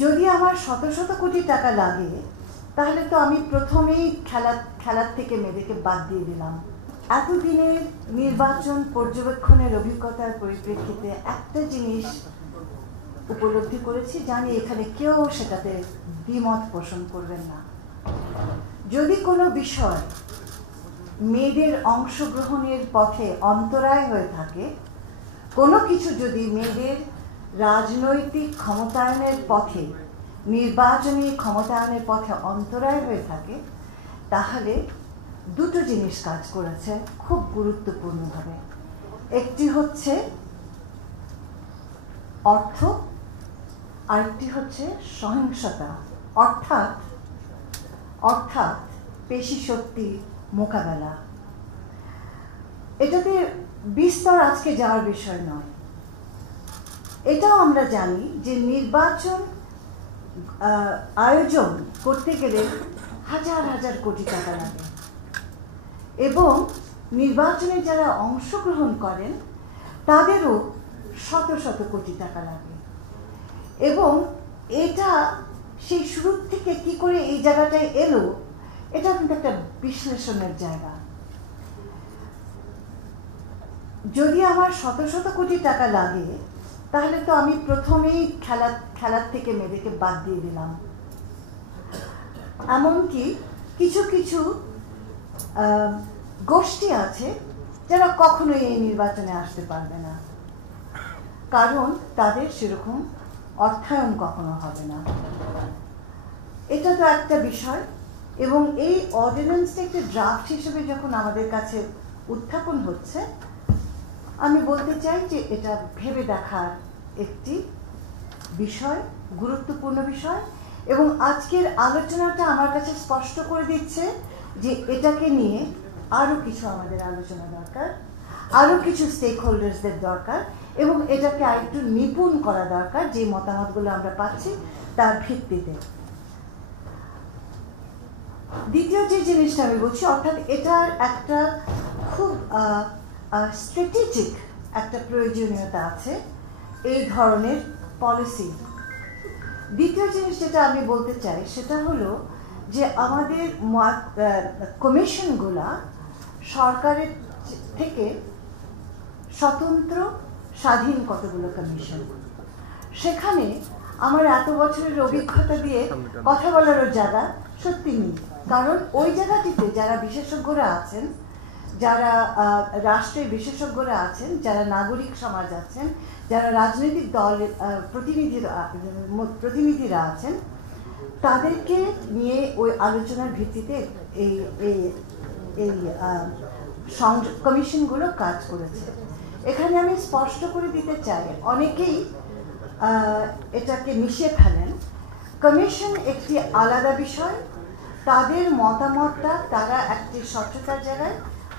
যদি আমার শত শত কোটি টাকা লাগে তাহলে তো আমি প্রথমেই খেলার থেকে মেয়েদেরকে বাদ দিয়ে দিলাম। এতদিনের নির্বাচন পর্যবেক্ষণের অভিজ্ঞতার পরিপ্রেক্ষিতে একটা জিনিস উপলব্ধি করেছি, জানি এখানে কেউ সেটাতে দ্বিমত পোষণ করবেন না। যদি কোনো বিষয় মেয়েদের অংশগ্রহণের পথে অন্তরায় হয়ে থাকে, কোনো কিছু যদি মেয়েদের রাজনৈতিক ক্ষমতায়নের পথে, নির্বাচনী ক্ষমতায়নের পথে অন্তরায় হয়ে থাকে, তাহলে দুটো জিনিস কাজ করেছে খুব গুরুত্বপূর্ণভাবে। একটি হচ্ছে অর্থ, আরেকটি হচ্ছে সহিংসতা, অর্থাৎ পেশি শক্তি মোকাবেলা। এটাতে বিস্তর আজকে যাওয়ার বিষয় নয়। এটাও আমরা জানি যে নির্বাচন আয়োজন করতে গেলে হাজার হাজার কোটি টাকা লাগে এবং নির্বাচনে যারা অংশগ্রহণ করেন তাদেরও শত শত কোটি টাকা লাগে। এবং এটা সেই শুরুর থেকে কি করে এই জায়গাটায় এলো, এটা কিন্তু একটা বিশ্লেষণের জায়গা। যদি আমার শত শত কোটি টাকা লাগে তাহলে তো আমি প্রথমেই খেলার থেকে মেয়েদেরকে বাদ দিয়ে দিলাম। এমনকি কিছু কিছু গোষ্ঠী আছে যারা কখনোই এই নির্বাচনে আসতে পারবে না, কারণ তাদের সেরকম অর্থায়ন কখনো হবে না। এটা তো একটা বিষয়। এবং এই অর্ডিন্যান্সটা একটা ড্রাফট হিসেবে যখন আমাদের কাছে উত্থাপন হচ্ছে, আমি বলতে চাই যে এটা ভেবে দেখার একটি বিষয়, গুরুত্বপূর্ণ বিষয়। এবং আজকের আলোচনাটা আমার কাছে স্পষ্ট করে দিচ্ছে যে এটাকে নিয়ে আরও কিছু আমাদের আলোচনা দরকার, আরও কিছু স্টেক হোল্ডার্সদের দরকার, এবং এটাকে আরেকটু নিপুণ করা দরকার যে মতামতগুলো আমরা পাচ্ছি তার ভিত্তিতে। দ্বিতীয় যে জিনিসটা আমি বলছি, অর্থাৎ এটার একটা খুব স্ট্র্যাটেজিক একটা প্রয়োজনীয়তা আছে এই ধরনের পলিসি। দ্বিতীয় জিনিস যেটা আমি বলতে চাই সেটা হলো যে আমাদের কমিশনগুলা সরকারের থেকে স্বতন্ত্র, স্বাধীন কতগুলো কমিশন। সেখানে আমার এত বছরের অভিজ্ঞতা দিয়ে কথা বলারও জায়গা সত্যি নেই, কারণ ওই জায়গাটিতে যারা বিশেষজ্ঞরা আছেন, যারা রাষ্ট্রের বিশেষজ্ঞরা আছেন, যারা নাগরিক সমাজ আছেন, যারা রাজনৈতিক দলের প্রতিনিধিরা আছেন, তাদেরকে নিয়ে ওই আলোচনার ভিত্তিতে এই কমিশনগুলো কাজ করেছে। এখানে আমি স্পষ্ট করে দিতে চাই, অনেকেই এটাকে মিশিয়ে ফেলেন। কমিশন একটি আলাদা বিষয়, তাদের মতামতটা তারা একটি স্বচ্ছতার জায়গায়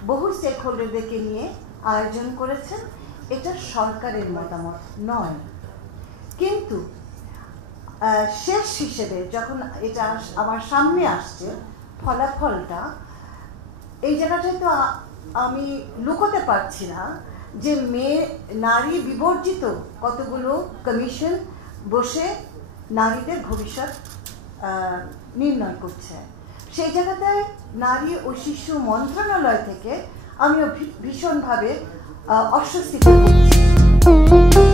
বহু স্টেক হোল্ডারদেরকে নিয়ে আয়োজন করেছেন, এটা সরকারের মতামত নয়। কিন্তু শেষ হিসেবে যখন এটা আমার সামনে আসছে ফলাফলটা, এই জায়গাটায় তো আমি লুকোতে পারছি না যে নারী বিবর্জিত কতগুলো কমিশন বসে নারীদের ভবিষ্যৎ নির্ণয় করছে। সেই জায়গাটায় নারী ও শিশু মন্ত্রণালয় থেকে আমিও ভীষণভাবে অস্বস্তি করছি।